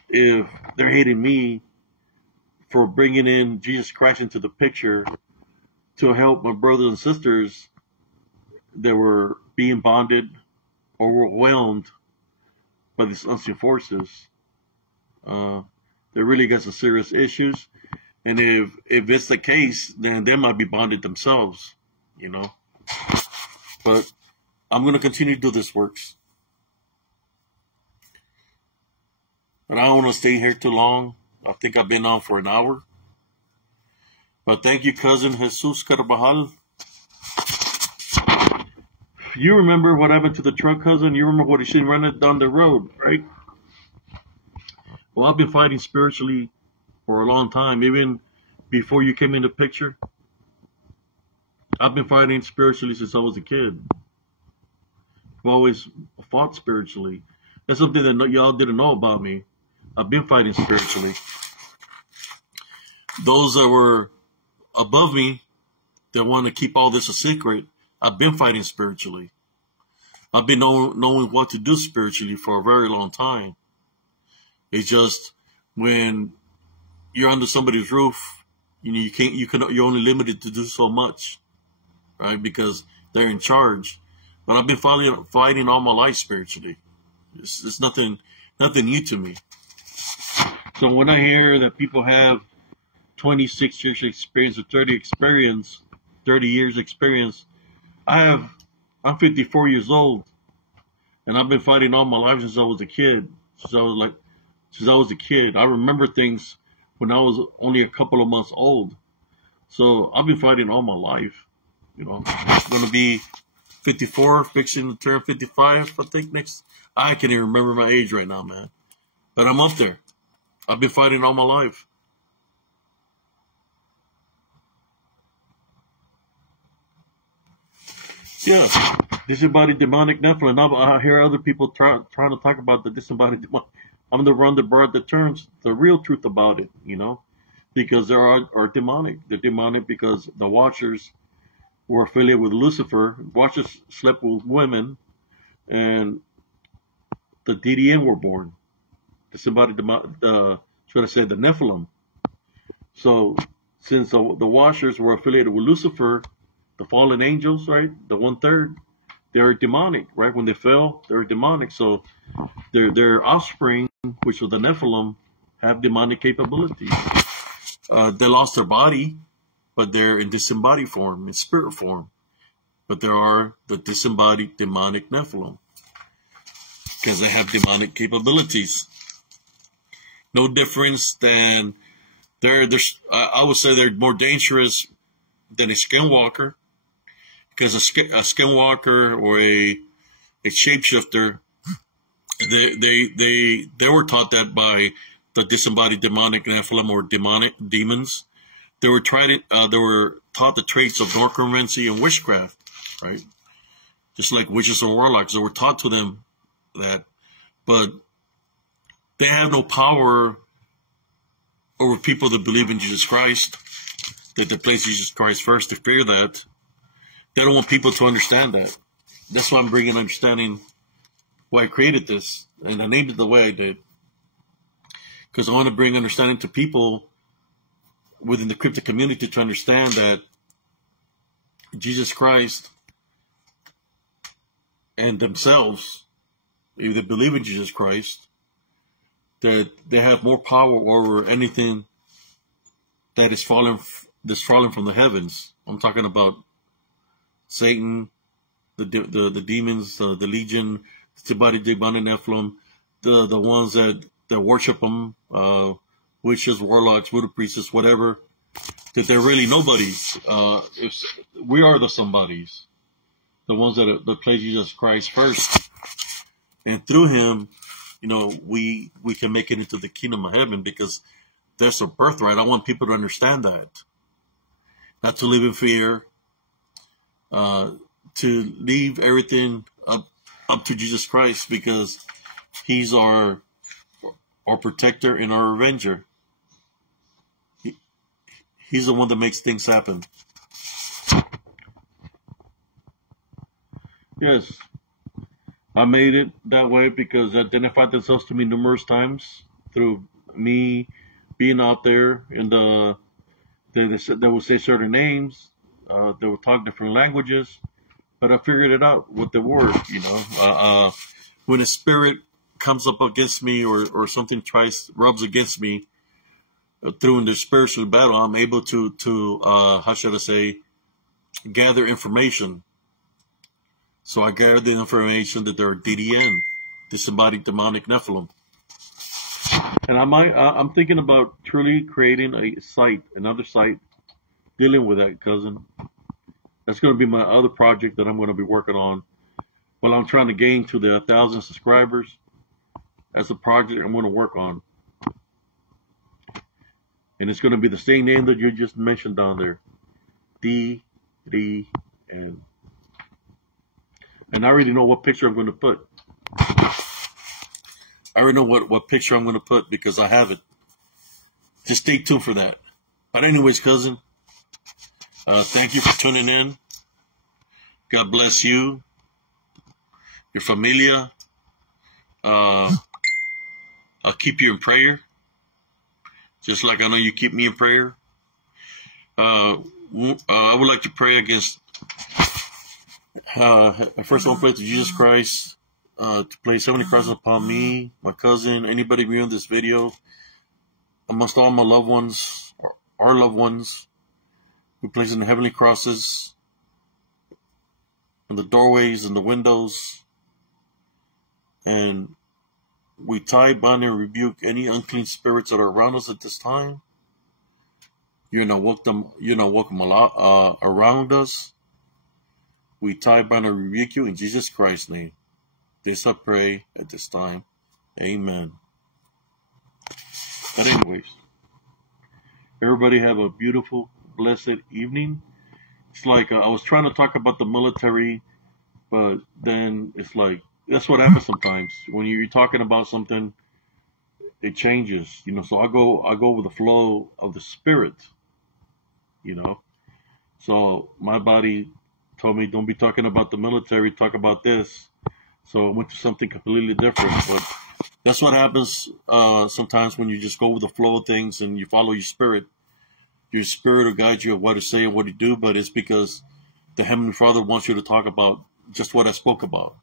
If they're hating me for bringing in Jesus Christ into the picture to help my brothers and sisters that were being bonded or overwhelmed by these unseen forces, they really got some serious issues. And if it's the case, then they might be bonded themselves, you know. But I'm going to continue to do this works. And I don't want to stay here too long. I think I've been on for an hour. But thank you, cousin Jesus Carvajal. You remember what happened to the truck, cousin? You remember what he should run it down the road, right? Well, I've been fighting spiritually for a long time, even before you came in the picture. I've been fighting spiritually since I was a kid. I've always fought spiritually. That's something that y'all didn't know about me. I've been fighting spiritually. Those that were above me that want to keep all this a secret, I've been fighting spiritually. I've been knowing what to do spiritually for a very long time. It's just when you're under somebody's roof, you know, you're only limited to do so much, right? Because they're in charge. But I've been fighting all my life spiritually. It's nothing new to me. So when I hear that people have 26 years experience or 30 years experience, I'm 54 years old, and I've been fighting all my life since I was a kid. Since I was a kid, I remember things when I was only a couple of months old. So I've been fighting all my life. You know, I'm going to be 54, fixing to turn 55, I think next. I can't even remember my age right now, man. But I'm up there. I've been fighting all my life. Yeah, disembodied demonic Nephilim. I hear other people trying to talk about the disembodied demonic. I'm the one that brought the terms, the real truth about it, you know, because there are demonic. They're demonic because the Watchers were affiliated with Lucifer. Watchers slept with women, and the DDN were born. Disembodied should I say the Nephilim. So since the Watchers were affiliated with Lucifer, the fallen angels, right? The 1/3, they're demonic, right? When they fell, they're demonic. So their offspring, which were the Nephilim, have demonic capabilities. They lost their body, but they're in disembodied form, in spirit form. But there are the disembodied demonic Nephilim because they have demonic capabilities. No difference than I would say they're more dangerous than a skinwalker. Because a skinwalker or a shapeshifter, they were taught that by the disembodied demonic Nephilim or demons. They were taught the traits of necromancy and witchcraft, right? Just like witches and warlocks, they were taught to them that, but they have no power over people that believe in Jesus Christ. That they place Jesus Christ first. To fear that. They don't want people to understand that. That's why I'm bringing understanding why I created this. And I named it the way I did. Because I want to bring understanding to people within the cryptic community to understand that Jesus Christ and themselves, if they believe in Jesus Christ, that they have more power over anything that is fallen from the heavens. I'm talking about Satan, the demons, the legion, the demonic Nephilim, the ones that worship them, witches, warlocks, voodoo priests, whatever, that they're really nobodies. If we are the somebodies, the ones that place Jesus Christ first, and through Him, you know, we can make it into the kingdom of heaven because that's a birthright. I want people to understand that, not to live in fear. To leave everything up to Jesus Christ because He's our protector and our avenger. He's the one that makes things happen. Yes, I made it that way because they identified themselves to me numerous times through me being out there, and they would say certain names. They would talk different languages, but I figured it out with the word, you know. When a spirit comes up against me or something rubs against me through the spiritual battle, I'm able to how should I say, gather information. So I gathered the information that there are DDN, disembodied demonic Nephilim. And I'm thinking about truly creating another site, dealing with that, cousin. That's going to be my other project that I'm going to be working on. While I'm trying to gain to the 1,000 subscribers, that's a project I'm going to work on. And it's going to be the same name that you just mentioned down there. DDN. And I already know what picture I'm going to put. I already know what picture I'm going to put because I have it. Just stay tuned for that. But anyways, cousin, thank you for tuning in. God bless you, your familia. I'll keep you in prayer, just like I know you keep me in prayer. I would like to pray against First, I want to pray to Jesus Christ to place heavenly crosses upon me, my cousin, anybody viewing this video, amongst all my loved ones, or our loved ones, who place in the heavenly crosses in the doorways and the windows, and we tie, bind, and rebuke any unclean spirits that are around us at this time. You're not welcome. Around us. We tie, bind, and rebuke you in Jesus Christ's name. This I pray at this time. Amen. But anyways, everybody have a beautiful, blessed evening. It's like I was trying to talk about the military, but then it's like, that's what happens sometimes. When you're talking about something, it changes, so I go with the flow of the spirit, So my body told me, don't be talking about the military, talk about this. So it went to something completely different. But that's what happens sometimes when you just go with the flow of things and you follow your spirit. Your spirit will guide you of what to say and what to do, but it's because the Heavenly Father wants you to talk about just what I spoke about.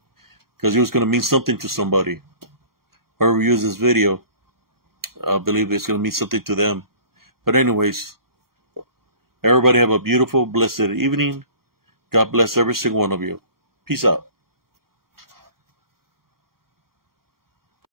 Because it was going to mean something to somebody. Whoever views this video, I believe it's going to mean something to them. But anyways, everybody have a beautiful, blessed evening. God bless every single one of you. Peace out.